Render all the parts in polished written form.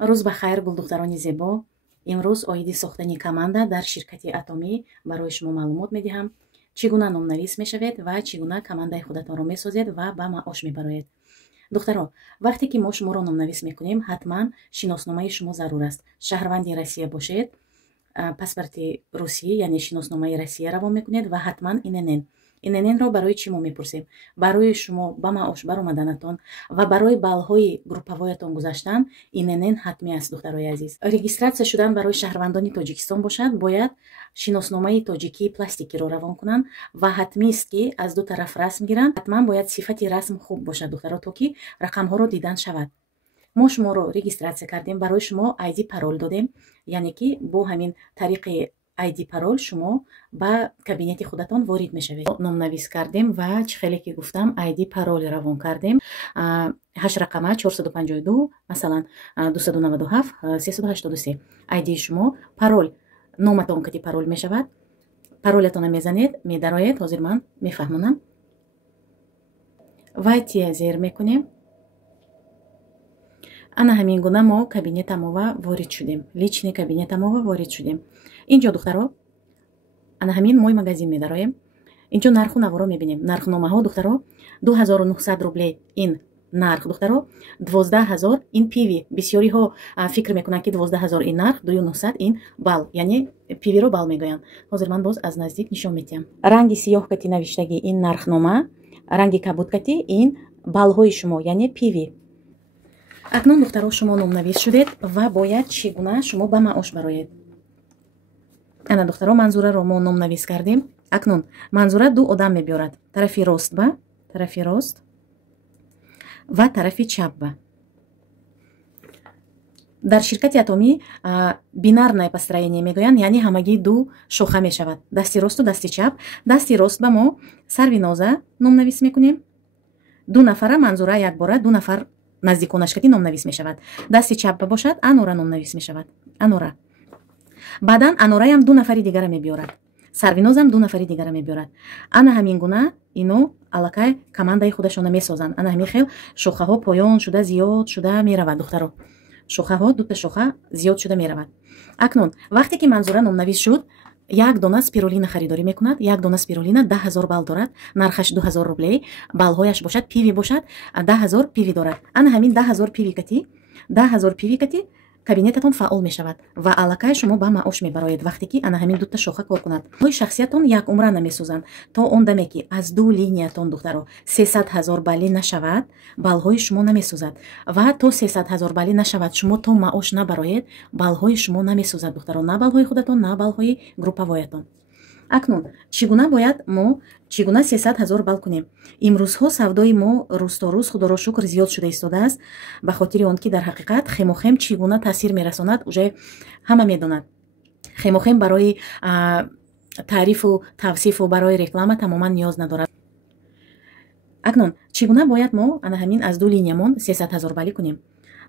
рӯз ба хайр гулдухтарони зебо. имрӯз оиди сохтани команда дар ширкати атомӣ барои шумо маълумот медиҳам чӣ гуна номнавис мешавед ва чӣ гуна командаи худатонро месозед ва ба маош мебароед. духтаро, вақте ки мо шуморо номнавис мекунем, ҳатман шиносномаи шумо зарур аст. Шаҳрванди Россия бошед, паспорти русӣ яъне шиносномаи Россия равон мекунед ва ҳатман инн. Иннро барои чӣ мо мепурсем? Барои шумо ба маош баромаданатон ва барои баллҳои группавоятон гузаштан инн ҳатмӣ аст. духтарои азиз, регистратсия шудан барои шаҳрвандони тоҷикистон бошад, бояд шиносномаи тоҷикии пластикиро равон кунанд ва ҳатмист ки аз ду тараф расм гиранд. ҳатман бояд сифати расм хуб бошад духтаро, то ки рақамҳоро дидан шавад. мо шуморо регистратсия кардем, барои шумо ID парол додем, яъне ки бо ҳамин тариқи ID парол шумо ба кабинети худатон ворид мешавед. номнавис кардем ва чӣ хеле ки гуфтам ID парол равон кардем. 8 рақама 452 масалан 297 383 ID шумо парол номатон кати парол мешавад. паролатона мезанед, медароед. ҳозир ман мефаҳмонам. вайтия зер мекунем. ана ҳамин гуна мо кабинетамова ворид шудем. лични кабинетамова ворид шудем. инҷо духтаро ана ҳамин мои магазин медароем. инҷо нарху наворо мебинем. нархномаҳо духтаро 2900 рубле ин нарх духтаро, 12000 ин пиви. бисёриҳо фикр мекунанд ки 12000 ин нарх, 2900 ин бал, яъне пивиро бал мегӯянд. ҳозир ман боз аз наздик нишон медиҳам. ранги сиёҳ кати навиштаги ин нархнома, ранги кабуд кати ин балҳои шумо, яъне пиви. акнун духтаро шумо номнавис шудед ва бояд чӣ гуна шумо ба маош бароед. ана духтаро манзураро мо номнавис кардем. акнун манзура ду одам мебиёрад. тарафи рост ба тарафи рост ва тарафи чап ба. дар ширкати атомӣ бинарное построение мегӯянд, яъне ҳамагӣ ду шоха мешавад. дасти росту дасти чап. дасти рост ба мо Сарвиноза номнавис мекунем. ду нафара манзура якбора ду нафар наздиконаш кати номнавис мешавад. дасти чап ба бошад Анора номнавис мешавад. Анора. баъдан Анораям ду нафари дигара мебиёрад. Сарвинозам ду нафари дигара мебиёрад. ана ҳамин гуна ино аллакай командаи худашона месозанд. ана ҳамин хел шохаҳо поён шуда зиёд шуда меравад духтаро. шохаҳо дута шоха зиёд шуда меравад. акнун вақте ки манзура номнавис шуд, як дона спирулина харидорӣ мекунад. як дона спирулина 10000 бал дорад. нархаш 2000 рубле. балҳояш бошад пиви бошад 10000 пиви дорад. ана ҳамин 10000 пиви кати 10000 пиви кати кабинетатон фаъол мешавад ва аллакай шумо ба маош мебароед вақте ки ана ҳамин дута шоха кор кунад. ҳои шахсиятон як умра намесозанд то он даме ки аз ду линиятон духтаро 300000 балӣ нашавад, балҳои шумо намесозад ва то 300000 балӣ нашавад, шумо то маош набароед, балҳои шумо намесозад духтаро, на балҳои худатон, на балҳои группавоятон. акнун чӣ гуна бояд мо чӣ гуна 300000 бал кунем? имрӯзҳо савдои мо рӯзторӯз худоро шукр зиёд шуда истодааст, ба хотири он ки дар ҳақиқат хемохем чӣ гуна таъсир мерасонад уже ҳама медонад. хемохем барои таърифу тавсифу барои реклама тамоман ниёз надорад. акнун чӣ гуна бояд мо ана ҳамин аз ду линиямон 300000 балӣ кунем?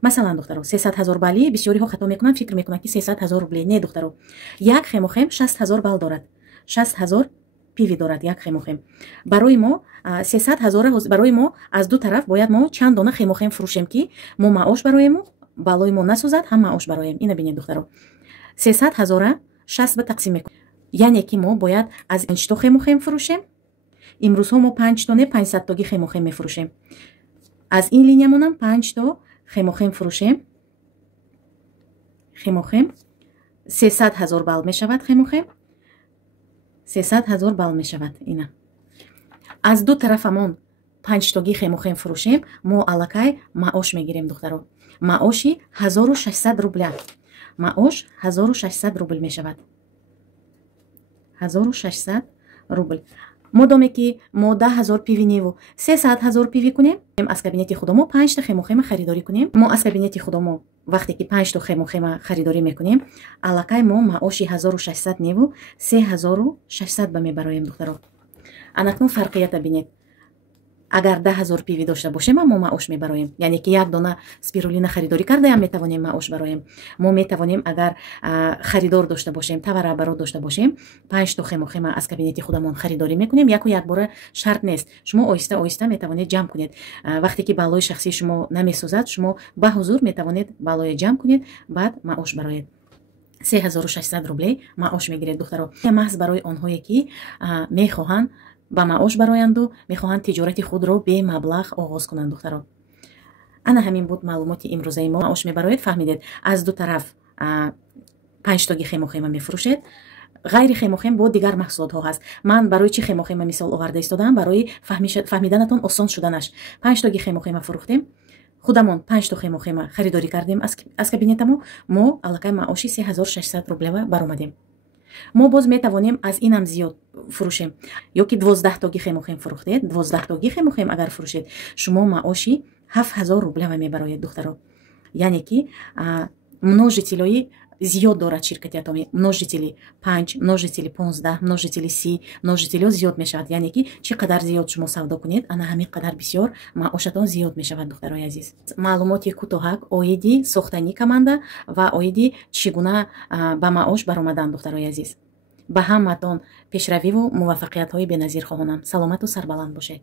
масалан духтаро 300000 балӣ бисёриҳо хато мекунанд, фикр мекунанд ки 300000 рубле. не духтаро, як хемохем 60000 бал дорад. 60000 пиви дорад як хемохем. барои мо 300000 барои мо аз ду тараф бояд мо чанд дона хемохем фурӯшем ки мо маош бароему, балои мо насӯзад, ҳам маош бароем. ина бинед духтаро, 300000 60 ба тақсим мекунем, яъне ки мо бояд аз 5 то хемохем фурӯшем. имрӯзҳо мо 5 то не 500 тоги хемохем мефурӯшем. аз ин линиямонам 5 то хемохем фурӯшем. хемохем 300000 бал мешавад. хемохем 300000 бал мешавад. ина аз ду тарафамон 5 тоги хемохем фурӯшем, мо аллакай маош мегирем духтаро. маоши 1600 рубля. маош 1600 рубл мешавад. 1600 рубл. модоме ки мо 10000 пиви неву 300000 пиви кунем, аз кабинети худомо 5 та хемохема харидорӣ кунем. мо аз кабинети худомо вақте ки 5 та хемохема харидорӣ мекунем, аллакай мо маоши 1600 неву 3600 ба мебароем духтаро. анакнун фарқията бинед. агар 10,000 пиви дошта бошем мо маош мебароем, яъне ки як дона спирулина харидорӣ кардаам метавонем маош бароем. мо метавонем агар харидор дошта бошем, таварабаро дошта бошем, 5 то хемохема аз кабинети худамон харидорӣ мекунем. Яку якбора шарт нест, шумо оҳиста оҳиста метавонед ҷамъ кунед. вақте ки балои шахсии шумо намесозад, шумо ба ҳузур метавонед балое ҷамъ кунед, баъд маош бароед. 3600 рубле маош мегиред духтаро. маҳз барои онҳое ки мехоҳанд ба маош бароянду мехоҳанд тиҷорати худро бе маблағ оғоз кунанд духтаро. ана ҳамин буд маълумоти имрӯзаи мо. маош мебароед, фаҳмидед, аз ду тараф 5 тоги хемохема мефурӯшед. ғайри хемохем бо дигар маҳсулотҳо ҳаст. ман барои чӣ хемохема мисол оварда истодаам, барои фаҳмиданатон осон шуданаш. 5 тоги хемохема фурӯхтем, худамон 5 то хемохема харидорӣ кардем аз кабинетамо. мо аллакай маоши 3600 рублева баромадем. мо боз метавонем аз инам зиёд фурӯшем, ё ки 12 тоги хемохем фурӯхтед. 12 тоги хемохем агар фурӯшед, шумо маоши 7000 рублева мебароед духтаро. яъне ки множителои зиёд дорад ширкати Атоми. множители 5, множители 15, множители 30, множителиҳо зиёд мешавад. яъне ки чӣ қадар зиёд шумо савдо кунед, ана ҳамин қадар бисёр маошатон зиёд мешавад духтарои азиз. маълумоти кӯтоҳак оиди сохтани каманда ва оиди чӣ гуна ба маош баромадан духтарои азиз. ба ҳаматон пешравиву муваффақиятҳои беназир хоҳонам. саломату сарбаланд бошед.